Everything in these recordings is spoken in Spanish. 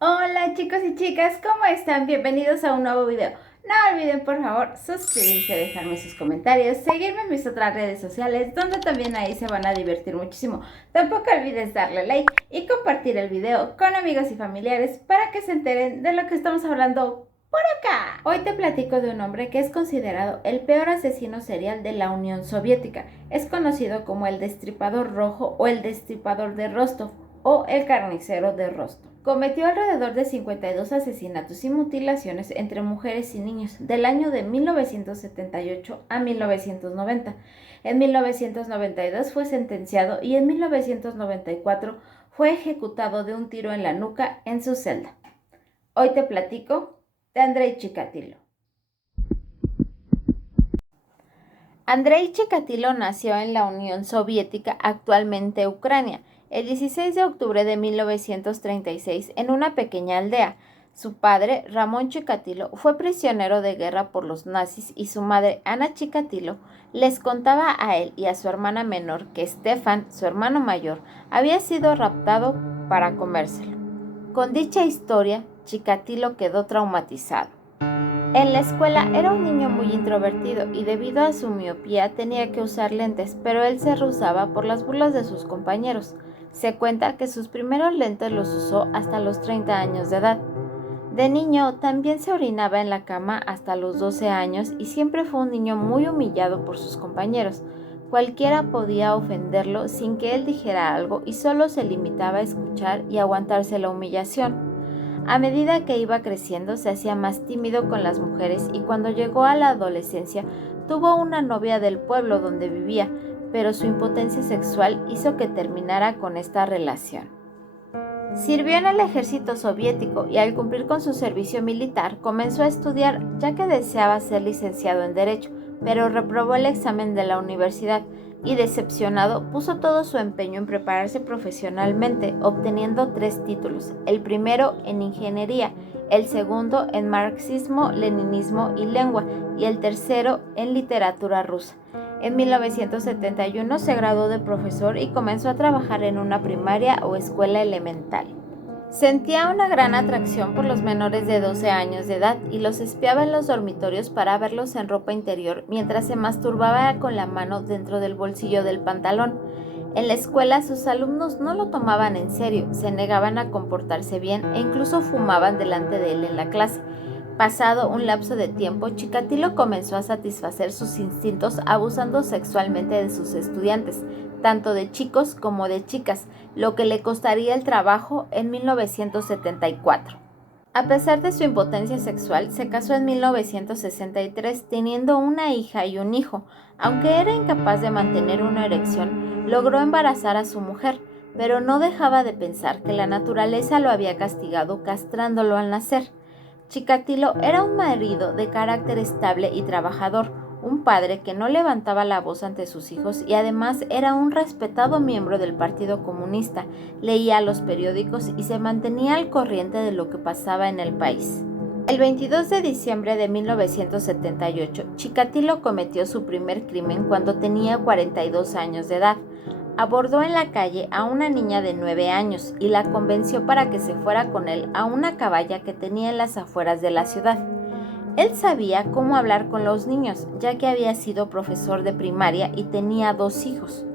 Hola chicos y chicas, ¿cómo están? Bienvenidos a un nuevo video. No olviden por favor suscribirse, dejarme sus comentarios, seguirme en mis otras redes sociales donde también ahí se van a divertir muchísimo. Tampoco olvides darle like y compartir el video con amigos y familiares para que se enteren de lo que estamos hablando por acá. Hoy te platico de un hombre que es considerado el peor asesino serial de la Unión Soviética. Es conocido como el Destripador Rojo o el Destripador de Rostov o el Carnicero de Rostov. Cometió alrededor de 52 asesinatos y mutilaciones entre mujeres y niños del año de 1978 a 1990. En 1992 fue sentenciado y en 1994 fue ejecutado de un tiro en la nuca en su celda. Hoy te platico de Andrei Chikatilo. Andrei Chikatilo nació en la Unión Soviética, actualmente Ucrania, el 16 de octubre de 1936 en una pequeña aldea. Su padre, Ramón Chikatilo, fue prisionero de guerra por los nazis y su madre, Ana Chikatilo, les contaba a él y a su hermana menor que Stefan, su hermano mayor, había sido raptado para comérselo. Con dicha historia, Chikatilo quedó traumatizado. En la escuela era un niño muy introvertido y debido a su miopía tenía que usar lentes, pero él se rehusaba por las burlas de sus compañeros. Se cuenta que sus primeros lentes los usó hasta los 30 años de edad. De niño también se orinaba en la cama hasta los 12 años y siempre fue un niño muy humillado por sus compañeros. Cualquiera podía ofenderlo sin que él dijera algo y solo se limitaba a escuchar y aguantarse la humillación. A medida que iba creciendo se hacía más tímido con las mujeres y cuando llegó a la adolescencia tuvo una novia del pueblo donde vivía, pero su impotencia sexual hizo que terminara con esta relación. Sirvió en el ejército soviético y al cumplir con su servicio militar comenzó a estudiar ya que deseaba ser licenciado en Derecho, pero reprobó el examen de la universidad y decepcionado puso todo su empeño en prepararse profesionalmente, obteniendo 3 títulos, el primero en Ingeniería, el segundo en Marxismo, Leninismo y Lengua y el tercero en Literatura rusa. En 1971 se graduó de profesor y comenzó a trabajar en una primaria o escuela elemental. Sentía una gran atracción por los menores de 12 años de edad y los espiaba en los dormitorios para verlos en ropa interior mientras se masturbaba con la mano dentro del bolsillo del pantalón. En la escuela sus alumnos no lo tomaban en serio, se negaban a comportarse bien e incluso fumaban delante de él en la clase. Pasado un lapso de tiempo, Chikatilo comenzó a satisfacer sus instintos abusando sexualmente de sus estudiantes, tanto de chicos como de chicas, lo que le costaría el trabajo en 1974. A pesar de su impotencia sexual, se casó en 1963 teniendo una hija y un hijo. Aunque era incapaz de mantener una erección, logró embarazar a su mujer, pero no dejaba de pensar que la naturaleza lo había castigado castrándolo al nacer. Chikatilo era un marido de carácter estable y trabajador, un padre que no levantaba la voz ante sus hijos y además era un respetado miembro del Partido Comunista, leía los periódicos y se mantenía al corriente de lo que pasaba en el país. El 22 de diciembre de 1978, Chikatilo cometió su primer crimen cuando tenía 42 años de edad. Abordó en la calle a una niña de 9 años y la convenció para que se fuera con él a una caballa que tenía en las afueras de la ciudad. Él sabía cómo hablar con los niños, ya que había sido profesor de primaria y tenía 2 hijos.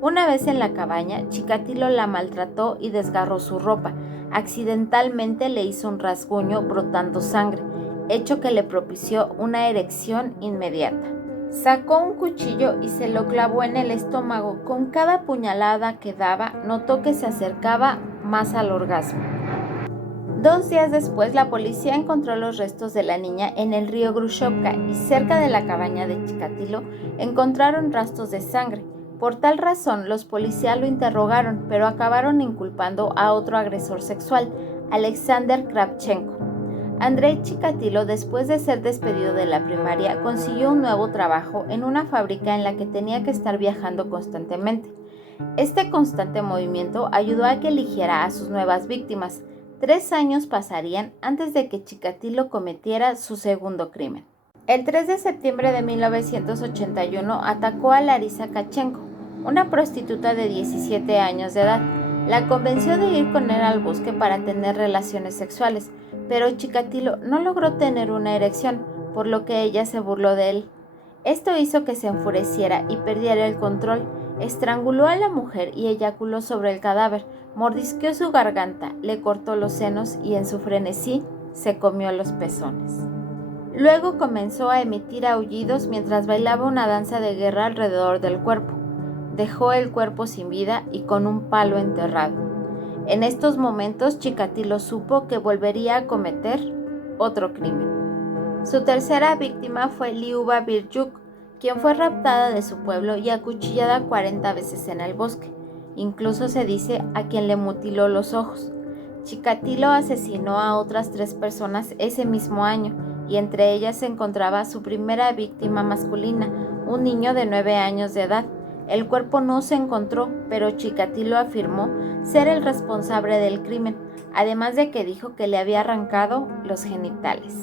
Una vez en la cabaña, Chikatilo la maltrató y desgarró su ropa. Accidentalmente le hizo un rasguño brotando sangre, hecho que le propició una erección inmediata. Sacó un cuchillo y se lo clavó en el estómago. Con cada puñalada que daba, notó que se acercaba más al orgasmo. 2 días después, la policía encontró los restos de la niña en el río Grushovka y cerca de la cabaña de Chikatilo encontraron rastros de sangre. Por tal razón, los policías lo interrogaron, pero acabaron inculpando a otro agresor sexual, Alexander Kravchenko. Andrei Chikatilo, después de ser despedido de la primaria, consiguió un nuevo trabajo en una fábrica en la que tenía que estar viajando constantemente. Este constante movimiento ayudó a que eligiera a sus nuevas víctimas. 3 años pasarían antes de que Chikatilo cometiera su segundo crimen. El 3 de septiembre de 1981 atacó a Larisa Kachenko, una prostituta de 17 años de edad. La convenció de ir con él al bosque para tener relaciones sexuales, pero Chikatilo no logró tener una erección, por lo que ella se burló de él. Esto hizo que se enfureciera y perdiera el control. Estranguló a la mujer y eyaculó sobre el cadáver, mordisqueó su garganta, le cortó los senos y en su frenesí se comió los pezones. Luego comenzó a emitir aullidos mientras bailaba una danza de guerra alrededor del cuerpo. Dejó el cuerpo sin vida y con un palo enterrado. En estos momentos Chikatilo supo que volvería a cometer otro crimen. Su tercera víctima fue Liuba Birjuk, quien fue raptada de su pueblo y acuchillada 40 veces en el bosque. Incluso se dice a quien le mutiló los ojos. Chikatilo asesinó a otras 3 personas ese mismo año, y entre ellas se encontraba su primera víctima masculina, un niño de 9 años de edad. El cuerpo no se encontró, pero Chikatilo afirmó ser el responsable del crimen, además de que dijo que le había arrancado los genitales.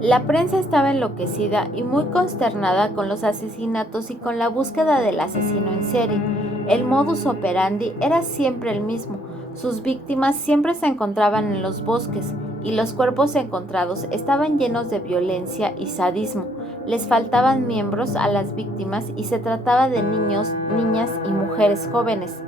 La prensa estaba enloquecida y muy consternada con los asesinatos y con la búsqueda del asesino en serie. El modus operandi era siempre el mismo. Sus víctimas siempre se encontraban en los bosques y los cuerpos encontrados estaban llenos de violencia y sadismo. Les faltaban miembros a las víctimas y se trataba de niños, niñas y mujeres jóvenes.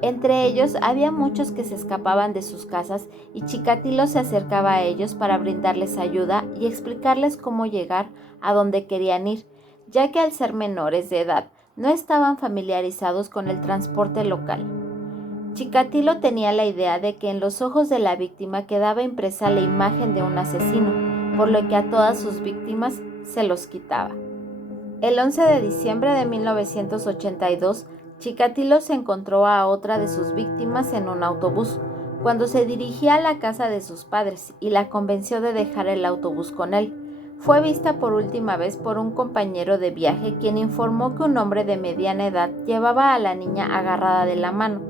Entre ellos había muchos que se escapaban de sus casas y Chikatilo se acercaba a ellos para brindarles ayuda y explicarles cómo llegar a donde querían ir, ya que al ser menores de edad no estaban familiarizados con el transporte local. Chikatilo tenía la idea de que en los ojos de la víctima quedaba impresa la imagen de un asesino, por lo que a todas sus víctimas se los quitaba. El 11 de diciembre de 1982, Chikatilo se encontró a otra de sus víctimas en un autobús, cuando se dirigía a la casa de sus padres y la convenció de dejar el autobús con él. Fue vista por última vez por un compañero de viaje, quien informó que un hombre de mediana edad llevaba a la niña agarrada de la mano.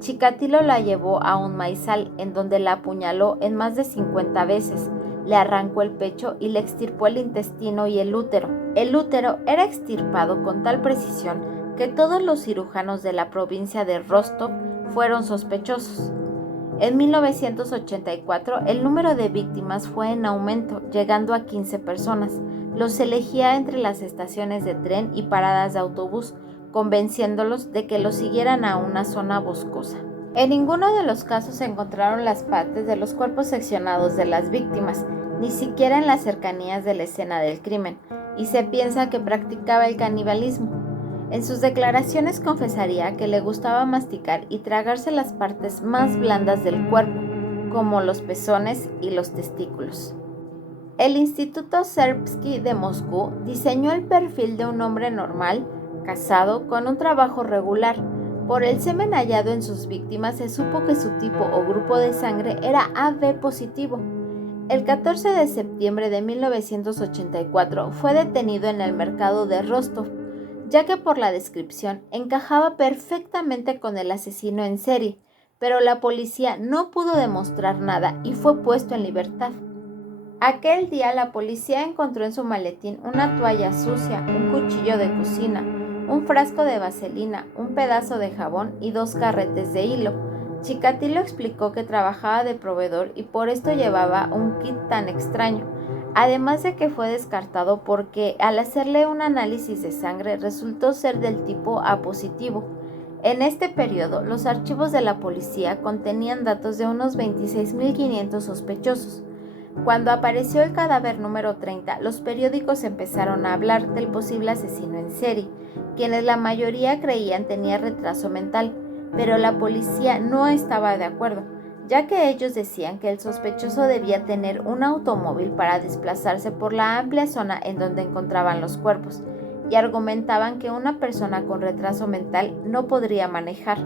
Chikatilo la llevó a un maizal, en donde la apuñaló en más de 50 veces. Le arrancó el pecho y le extirpó el intestino y el útero. El útero era extirpado con tal precisión que todos los cirujanos de la provincia de Rostov fueron sospechosos. En 1984, el número de víctimas fue en aumento, llegando a 15 personas. Los elegía entre las estaciones de tren y paradas de autobús, convenciéndolos de que los siguieran a una zona boscosa. En ninguno de los casos se encontraron las partes de los cuerpos seccionados de las víctimas, ni siquiera en las cercanías de la escena del crimen, y se piensa que practicaba el canibalismo. En sus declaraciones confesaría que le gustaba masticar y tragarse las partes más blandas del cuerpo, como los pezones y los testículos. El Instituto Serbsky de Moscú diseñó el perfil de un hombre normal, casado, con un trabajo regular. Por el semen hallado en sus víctimas se supo que su tipo o grupo de sangre era AB positivo. El 14 de septiembre de 1984 fue detenido en el mercado de Rostov, ya que por la descripción encajaba perfectamente con el asesino en serie, pero la policía no pudo demostrar nada y fue puesto en libertad. Aquel día la policía encontró en su maletín una toalla sucia, un cuchillo de cocina, un frasco de vaselina, un pedazo de jabón y 2 carretes de hilo. Chikatilo explicó que trabajaba de proveedor y por esto llevaba un kit tan extraño, además de que fue descartado porque al hacerle un análisis de sangre resultó ser del tipo A positivo. En este periodo, los archivos de la policía contenían datos de unos 26.500 sospechosos. Cuando apareció el cadáver número 30, los periódicos empezaron a hablar del posible asesino en serie, quienes la mayoría creían tenía retraso mental, pero la policía no estaba de acuerdo, ya que ellos decían que el sospechoso debía tener un automóvil para desplazarse por la amplia zona en donde encontraban los cuerpos, y argumentaban que una persona con retraso mental no podría manejar.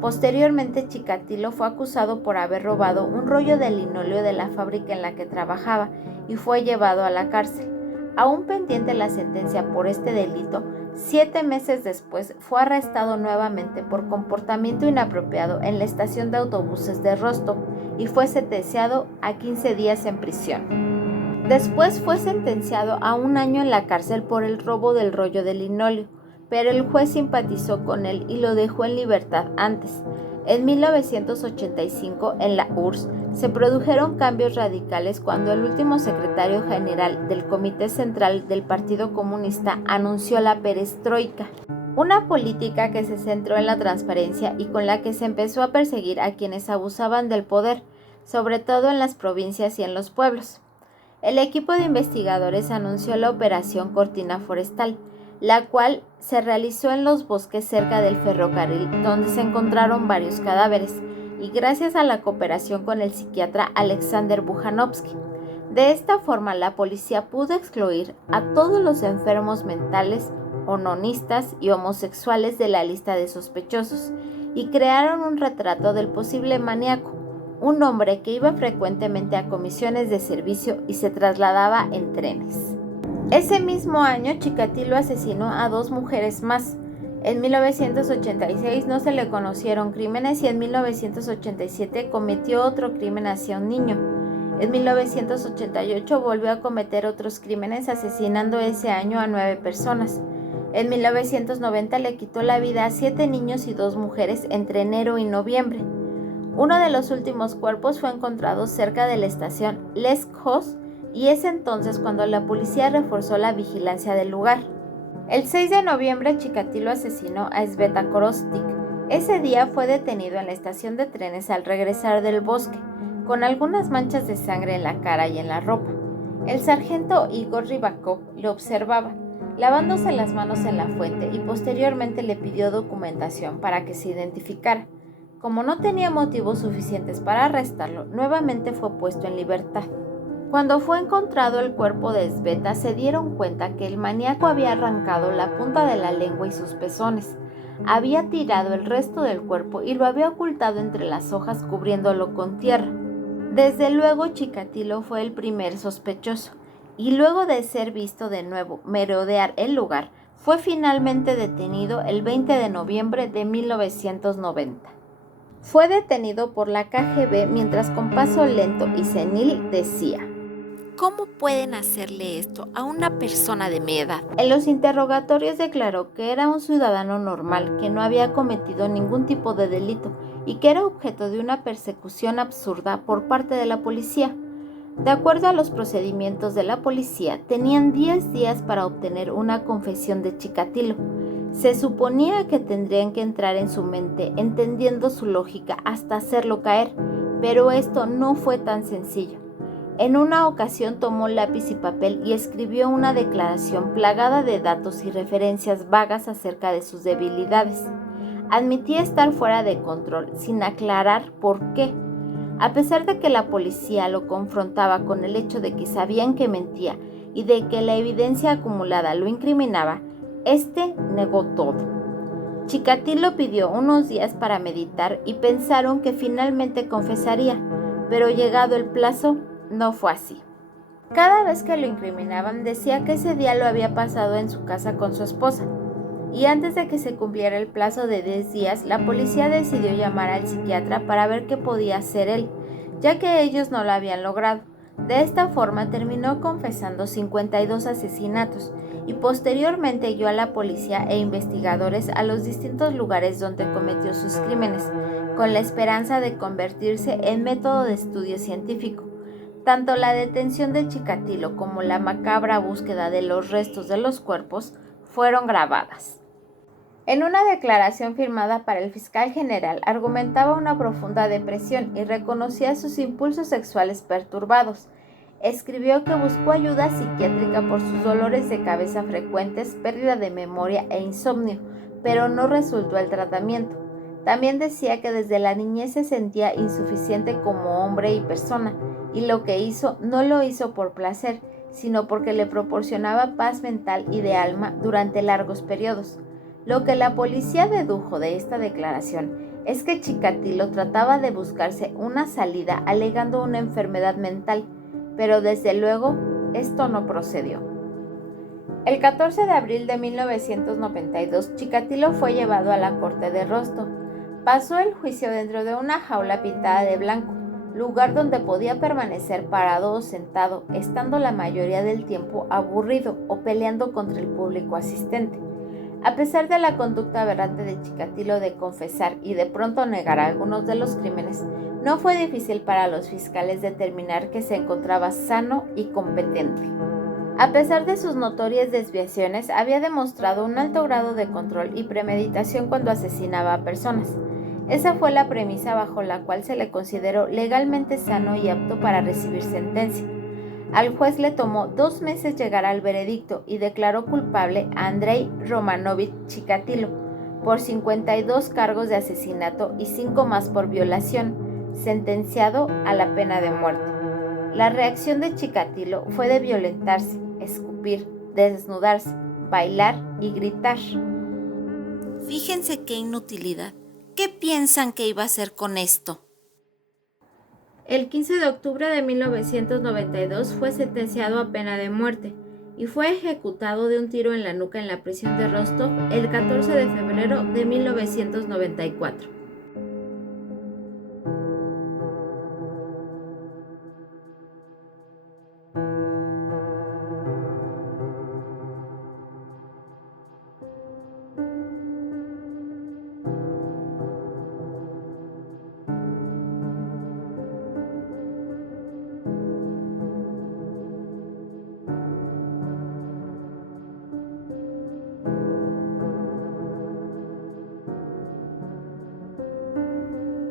Posteriormente, Chikatilo fue acusado por haber robado un rollo de linóleo de la fábrica en la que trabajaba y fue llevado a la cárcel. Aún pendiente la sentencia por este delito, 7 meses después fue arrestado nuevamente por comportamiento inapropiado en la estación de autobuses de Rostov y fue sentenciado a 15 días en prisión. Después fue sentenciado a 1 año en la cárcel por el robo del rollo de linóleo, pero el juez simpatizó con él y lo dejó en libertad antes. En 1985, en la URSS, se produjeron cambios radicales cuando el último secretario general del Comité Central del Partido Comunista anunció la perestroika, una política que se centró en la transparencia y con la que se empezó a perseguir a quienes abusaban del poder, sobre todo en las provincias y en los pueblos. El equipo de investigadores anunció la Operación Cortina Forestal, la cual se realizó en los bosques cerca del ferrocarril, donde se encontraron varios cadáveres, y gracias a la cooperación con el psiquiatra Alexander Bujanovsky. De esta forma, la policía pudo excluir a todos los enfermos mentales, onanistas y homosexuales de la lista de sospechosos, y crearon un retrato del posible maníaco, un hombre que iba frecuentemente a comisiones de servicio y se trasladaba en trenes. Ese mismo año, Chikatilo asesinó a 2 mujeres más. En 1986 no se le conocieron crímenes y en 1987 cometió otro crimen hacia un niño. En 1988 volvió a cometer otros crímenes, asesinando ese año a 9 personas. En 1990 le quitó la vida a 7 niños y 2 mujeres entre enero y noviembre. Uno de los últimos cuerpos fue encontrado cerca de la estación Leskos y es entonces cuando la policía reforzó la vigilancia del lugar. El 6 de noviembre Chikatilo asesinó a Sveta Korostik. Ese día fue detenido en la estación de trenes al regresar del bosque, con algunas manchas de sangre en la cara y en la ropa. El sargento Igor Rybakov lo observaba, lavándose las manos en la fuente, y posteriormente le pidió documentación para que se identificara. Como no tenía motivos suficientes para arrestarlo, nuevamente fue puesto en libertad. Cuando fue encontrado el cuerpo de Sveta, se dieron cuenta que el maníaco había arrancado la punta de la lengua y sus pezones, había tirado el resto del cuerpo y lo había ocultado entre las hojas cubriéndolo con tierra. Desde luego Chikatilo fue el primer sospechoso, y luego de ser visto de nuevo merodear el lugar, fue finalmente detenido el 20 de noviembre de 1990. Fue detenido por la KGB mientras con paso lento y senil decía: ¿cómo pueden hacerle esto a una persona de mi edad? En los interrogatorios declaró que era un ciudadano normal, que no había cometido ningún tipo de delito y que era objeto de una persecución absurda por parte de la policía. De acuerdo a los procedimientos de la policía, tenían 10 días para obtener una confesión de Chikatilo. Se suponía que tendrían que entrar en su mente, entendiendo su lógica hasta hacerlo caer, pero esto no fue tan sencillo. En una ocasión tomó lápiz y papel y escribió una declaración plagada de datos y referencias vagas acerca de sus debilidades. Admitía estar fuera de control, sin aclarar por qué. A pesar de que la policía lo confrontaba con el hecho de que sabían que mentía y de que la evidencia acumulada lo incriminaba, este negó todo. Chikatilo pidió unos días para meditar y pensaron que finalmente confesaría, pero llegado el plazo, no fue así. Cada vez que lo incriminaban decía que ese día lo había pasado en su casa con su esposa, y antes de que se cumpliera el plazo de 10 días, la policía decidió llamar al psiquiatra para ver qué podía hacer él, ya que ellos no lo habían logrado. De esta forma terminó confesando 52 asesinatos y posteriormente guió a la policía e investigadores a los distintos lugares donde cometió sus crímenes, con la esperanza de convertirse en método de estudio científico. Tanto la detención de Chikatilo como la macabra búsqueda de los restos de los cuerpos fueron grabadas. En una declaración firmada para el fiscal general, argumentaba una profunda depresión y reconocía sus impulsos sexuales perturbados. Escribió que buscó ayuda psiquiátrica por sus dolores de cabeza frecuentes, pérdida de memoria e insomnio, pero no resultó el tratamiento. También decía que desde la niñez se sentía insuficiente como hombre y persona, y lo que hizo no lo hizo por placer, sino porque le proporcionaba paz mental y de alma durante largos periodos. Lo que la policía dedujo de esta declaración es que Chikatilo trataba de buscarse una salida alegando una enfermedad mental, pero desde luego esto no procedió. El 14 de abril de 1992, Chikatilo fue llevado a la corte de Rostov. Pasó el juicio dentro de una jaula pintada de blanco, lugar donde podía permanecer parado o sentado, estando la mayoría del tiempo aburrido o peleando contra el público asistente. A pesar de la conducta aberrante de Chikatilo de confesar y de pronto negar algunos de los crímenes, no fue difícil para los fiscales determinar que se encontraba sano y competente. A pesar de sus notorias desviaciones, había demostrado un alto grado de control y premeditación cuando asesinaba a personas. Esa fue la premisa bajo la cual se le consideró legalmente sano y apto para recibir sentencia. Al juez le tomó 2 meses llegar al veredicto y declaró culpable a Andrei Romanovich Chikatilo por 52 cargos de asesinato y 5 más por violación, sentenciado a la pena de muerte. La reacción de Chikatilo fue de violentarse, escupir, desnudarse, bailar y gritar. Fíjense qué inutilidad. ¿Qué piensan que iba a hacer con esto? El 15 de octubre de 1992 fue sentenciado a pena de muerte y fue ejecutado de un tiro en la nuca en la prisión de Rostov el 14 de febrero de 1994.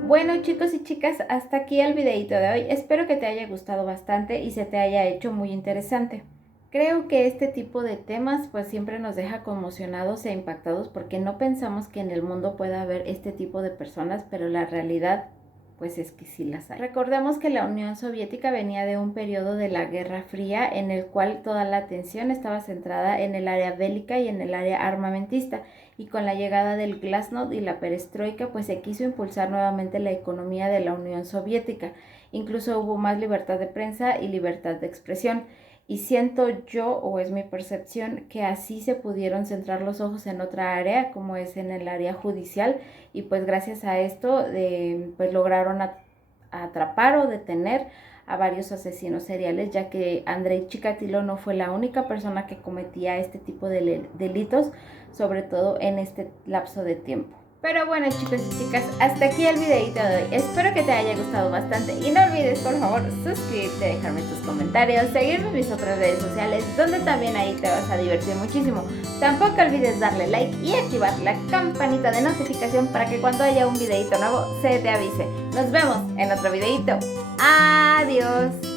Bueno, chicos y chicas, hasta aquí el videito de hoy. Espero que te haya gustado bastante y se te haya hecho muy interesante. Creo que este tipo de temas pues siempre nos deja conmocionados e impactados porque no pensamos que en el mundo pueda haber este tipo de personas, pero la realidad pues es que sí las hay. Recordemos que la Unión Soviética venía de un periodo de la Guerra Fría en el cual toda la atención estaba centrada en el área bélica y en el área armamentista, y con la llegada del Glasnost y la perestroika pues se quiso impulsar nuevamente la economía de la Unión Soviética. Incluso hubo más libertad de prensa y libertad de expresión. Y siento yo, o es mi percepción, que así se pudieron centrar los ojos en otra área, como es en el área judicial, y pues gracias a esto pues lograron atrapar o detener a varios asesinos seriales, ya que Andrei Chikatilo no fue la única persona que cometía este tipo de delitos, sobre todo en este lapso de tiempo. Pero bueno, chicos y chicas, hasta aquí el videito de hoy. Espero que te haya gustado bastante y no olvides por favor suscribirte, dejarme tus comentarios, seguirme en mis otras redes sociales donde también ahí te vas a divertir muchísimo. Tampoco olvides darle like y activar la campanita de notificación para que cuando haya un videito nuevo se te avise. Nos vemos en otro videito. Adiós.